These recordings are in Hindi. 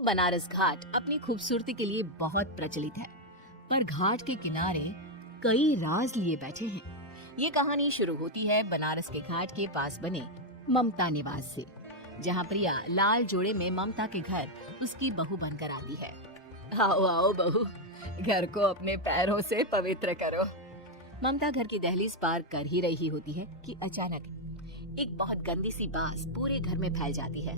बनारस घाट अपनी खूबसूरती के लिए बहुत प्रचलित है, पर घाट के किनारे कई राज लिए बैठे हैं। ये कहानी शुरू होती है बनारस के घाट के पास बने ममता निवास से, जहाँ प्रिया लाल जोड़े में ममता के घर उसकी बहू बनकर आती है। आओ आओ बहू, घर को अपने पैरों से पवित्र करो। ममता घर की दहलीज पार कर ही रही होती है कि अचानक एक बहुत गंदी सी बांस पूरे घर में फैल जाती है।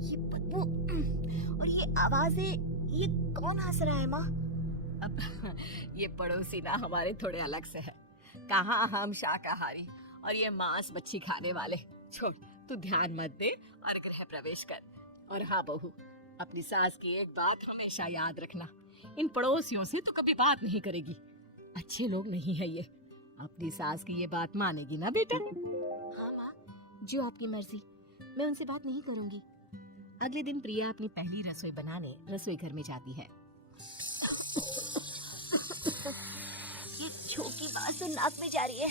ये बदबू और ये आवाजें, ये कौन हंस रहा है माँ? अब ये पड़ोसी ना हमारे थोड़े अलग से है। कहाँ हम शाकाहारी और ये मांस मच्छी खाने वाले। छोड़, तू ध्यान मत दे और गृह प्रवेश कर। और हाँ बहू, अपनी सास की एक बात हमेशा याद रखना, इन पड़ोसियों से तो कभी बात नहीं करेगी। अच्छे लोग नहीं है ये। अपनी सास की ये बात मानेगी ना बेटा? हाँ माँ, जो आपकी मर्जी, मैं उनसे बात नहीं करूंगी। अगले दिन प्रिया अपनी पहली रसोई बनाने रसोई घर में जाती है। ये छोटी बात तो नाक में जा रही है।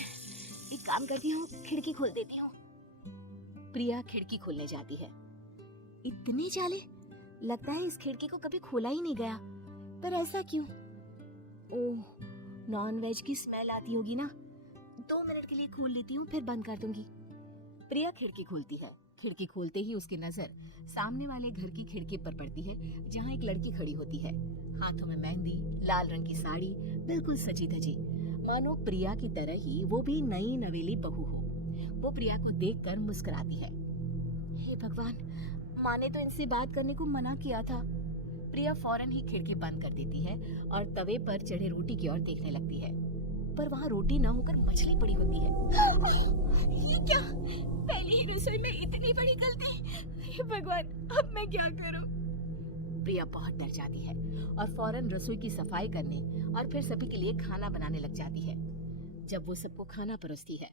एक काम करती हूँ, खिड़की खोल देती हूँ। प्रिया खिड़की खोलने जाती है। इतने जाले, लगता है इस खिड़की को कभी खोला ही नहीं गया। पर ऐसा क्यों? ओह, नॉन वेज की स्मेल आती होगी ना। 2 मिनट के लिए खोल लेती हूँ, फिर बंद कर दूंगी। प्रिया खिड़की खोलती है। खिड़की खोलते ही उसकी नजर सामने वाले घर की खिड़की पर पड़ती है, जहाँ एक लड़की खड़ी होती है। हाथों में मेहंदी, लाल रंग की साड़ी, बिल्कुल सजी धजी, मानो प्रिया की तरह ही वो भी नई नवेली बहू हो। वो प्रिया को देखकर मुस्कुराती है। हे भगवान, माँ ने तो इनसे बात करने को मना किया था। प्रिया फौरन ही खिड़की बंद कर देती है और तवे पर चढ़े रोटी की ओर देखने लगती है, पर वहाँ रोटी न होकर मछली पड़ी होती है। ये क्या? पहली ही रसोई में इतनी बड़ी गलती! हे भगवान, अब मैं क्या करूं? प्रिया बहुत डर जाती है और फौरन रसोई की सफाई करने और फिर सभी के लिए खाना बनाने लग जाती है। जब वो सबको खाना परोसती है,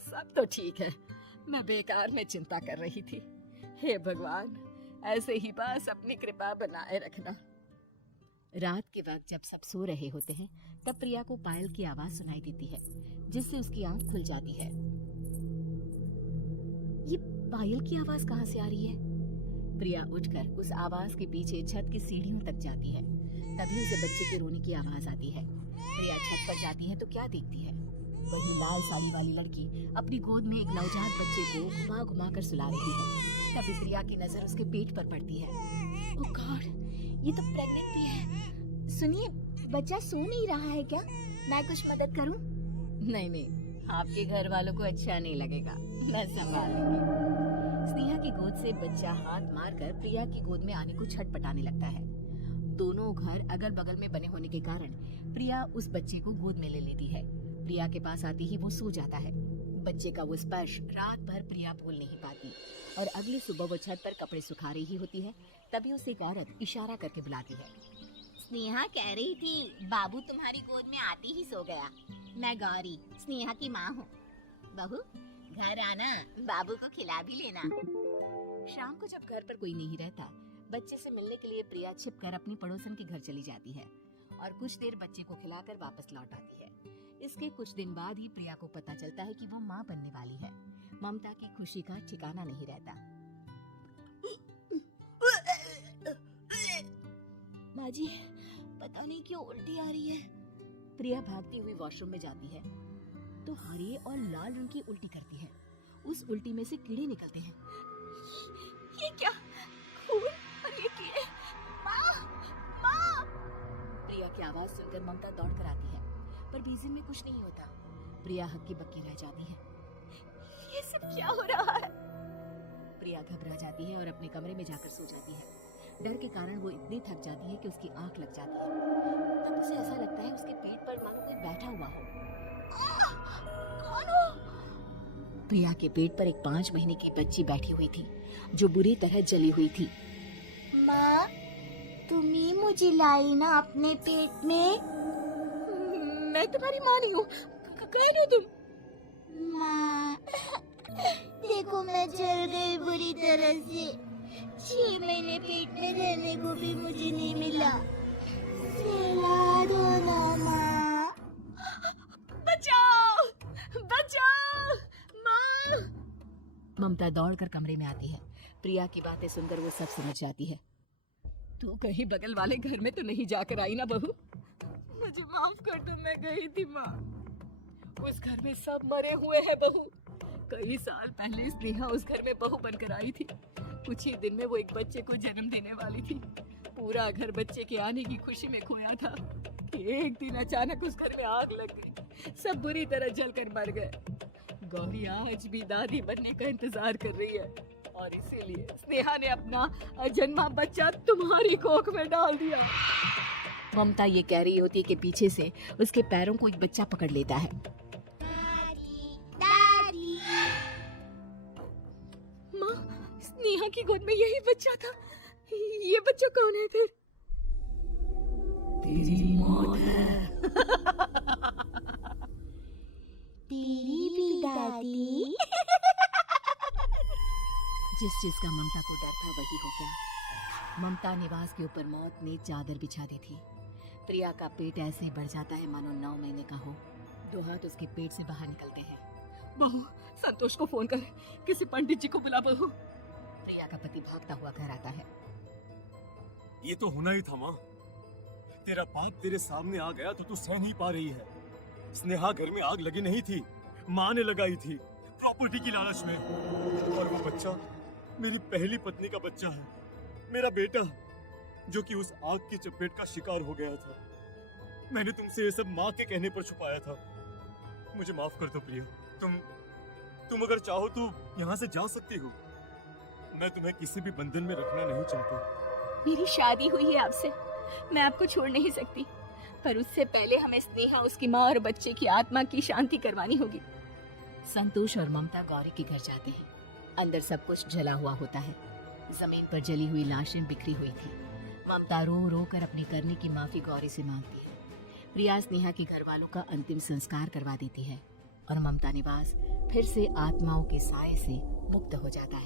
सब तो ठीक है, मैं बेकार में चिंता कर रही थी। हे भगवान, ऐसे ही बस अपनी कृपा बनाए रखना। रात के वक्त जब सब सो रहे होते हैं, तब प्रिया को पायल की आवाज सुनाई देती है, जिससे उसकी आंख खुल जाती है। ये पायल की आवाज कहाँ से आ रही है? प्रिया उठकर उस आवाज के पीछे छत की सीढ़ियों तक जाती है। तभी उसे बच्चे के रोने की आवाज आती है। प्रिया छत पर जाती है तो क्या देखती है? वही लाल साड़ी वाली लड़की अपनी गोद में एक नवजात बच्चे को घुमा घुमा कर सुला रही है। तभी प्रिया की नजर उसके पेट पर पड़ती है। ओह गॉड, ये तो प्रेग्नेंट भी है। सुनिए, बच्चा सो नहीं रहा है क्या? मैं कुछ मदद करूं? नहीं नहीं, आपके घर वालों को अच्छा नहीं लगेगा, मैं संभाल लूंगी। स्नेहा की गोद से बच्चा हाथ मारकर प्रिया की गोद में आने को छटपटाने लगता है। दोनों घर अगल बगल में बने होने के कारण प्रिया उस बच्चे को गोद में ले लेती है। प्रिया के पास आते ही वो सो जाता है। बच्चे का वो स्पर्श रात भर प्रिया भूल नहीं पाती और अगली सुबह वो छत पर कपड़े सुखा रही होती है। तभी उसे एक औरत इशारा करके बुलाती है। स्नेहा कह रही थी बाबू तुम्हारी गोद में आते ही सो गया। मैं गौरी, स्नेहा की माँ हूँ। बहू, घर आना, बाबू को खिला भी लेना। शाम को जब घर पर कोई नहीं रहता, बच्चे से मिलने के लिए प्रिया छिपकर अपनी पड़ोसन के घर चली जाती है और कुछ देर बच्चे को खिलाकर वापस लौट आती है। इसके कुछ दिन बाद ही प्रिया को पता चलता है कि वो माँ बनने वाली है। ममता की खुशी का ठिकाना नहीं रहता। माँ जी, पता नहीं क्यों उल्टी आ रही है। प्रिया भागती हुई वॉशरूम में जाती है तो हरे और लाल रंग की उल्टी करती है। उस उल्टी में से कीड़े निकलते हैं। ये क्या? खून और ये कीड़े! माँ! माँ! प्रिया की आवाज सुनकर ममता दौड़कर आती है, पर बेसिन में कुछ नहीं होता। प्रिया हक्की बक्की रह जाती है। ये सब क्या हो रहा है? प्रिया घबरा जाती है और अपने कमरे में जाकर सो जाती है। डर के कारण वो इतनी थक जाती है कि उसकी आंख लग जाती है। तब उसे ऐसा लगता है उसके पेट पर मानो कोई बैठा हुआ हो। कौन हो? प्रिया के पेट पर एक 5 महीने की बच्ची बैठी हुई थी, जो बुरी तरह जली हुई थी। माँ, तुम ही मुझे लाई ना अपने पेट में? मैं तुम्हारी माँ नहीं हूँ। कौन हो तुम? माँ, देखो मैं जल गई बुरी तरह से। 6 महीने पेट में रहने को भी मुझे नहीं मिला। सिला दो ना माँ। बचाओ! बचाओ! माँ! ममता दौड़कर कमरे में आती है। प्रिया की बातें सुनकर वो सब समझ जाती है। तू कहीं बगल वाले घर में तो नहीं जाकर आई ना बहू? मुझे माफ कर दो, मैं गई थी माँ। उस घर में सब मरे हुए हैं बहू। कई साल पहले स्नेहा उस घर में बहू बनकर आई थी। कुछ ही दिन में वो एक बच्चे को जन्म देने वाली थी। पूरा घर बच्चे के आने की खुशी में खोया था कि एक दिन अचानक उस घर में आग लग गई। सब बुरी तरह जलकर मर गए। गौरी आज भी दादी बनने का इंतजार कर रही है और इसीलिए स्नेहा ने अपना अजन्मा बच्चा तुम्हारी कोख में डाल दिया। ममता ये कह रही होती है कि पीछे से उसके पैरों को एक बच्चा पकड़ लेता है। दादी माँ, स्नेहा की गोद में यही बच्चा था। ये बच्चा कौन है फिर? तेरी मौत है। तेरी भी दादी। जिस चीज का ममता को डर था वही हो गया। ममता निवास के ऊपर मौत ने चादर बिछा दी थी। प्रिया का पेट ऐसे ही बढ़ जाता है मानो 9 महीने का हो। 2 हाथ उसके पेट से बाहर निकलते हैं। बहू, संतोष को फोन कर, किसी पंडित जी को बुला बहू। प्रिया का पति भागता हुआ घर आता है। ये तो होना ही था माँ। तेरा बाप तेरे सामने आ गया तो तू सह नहीं पा रही है। स्नेहा घर में आग लगी नहीं थी, माँ ने लगाई थी प्रॉपर्टी की लालच में। और वो बच्चा मेरी पहली पत्नी का बच्चा है, मेरा बेटा, जो कि उस आग की चपेट का शिकार हो गया था। मैंने तुमसे ये सब माँ के कहने पर छुपाया था। मुझे माफ कर दो प्रिया। तुम अगर चाहो तो यहाँ से जा सकती हो। मैं तुम्हें किसी भी बंधन में रखना नहीं चाहता। मेरी शादी हुई है आपसे, मैं आपको छोड़ नहीं सकती, पर उससे पहले हमें स्नेहा, उसकी माँ और बच्चे की आत्मा की शांति करवानी होगी। संतोष और ममता गौरी के घर जाते हैं। अंदर सब कुछ जला हुआ होता है। जमीन पर जली हुई लाशें बिखरी हुई थी। ममता रो रो कर अपनी करने की माफी गौरी से मांगती है। प्रिया स्नेहा के घर वालों का अंतिम संस्कार करवा देती है और ममता निवास फिर से आत्माओं के साए से मुक्त हो जाता है।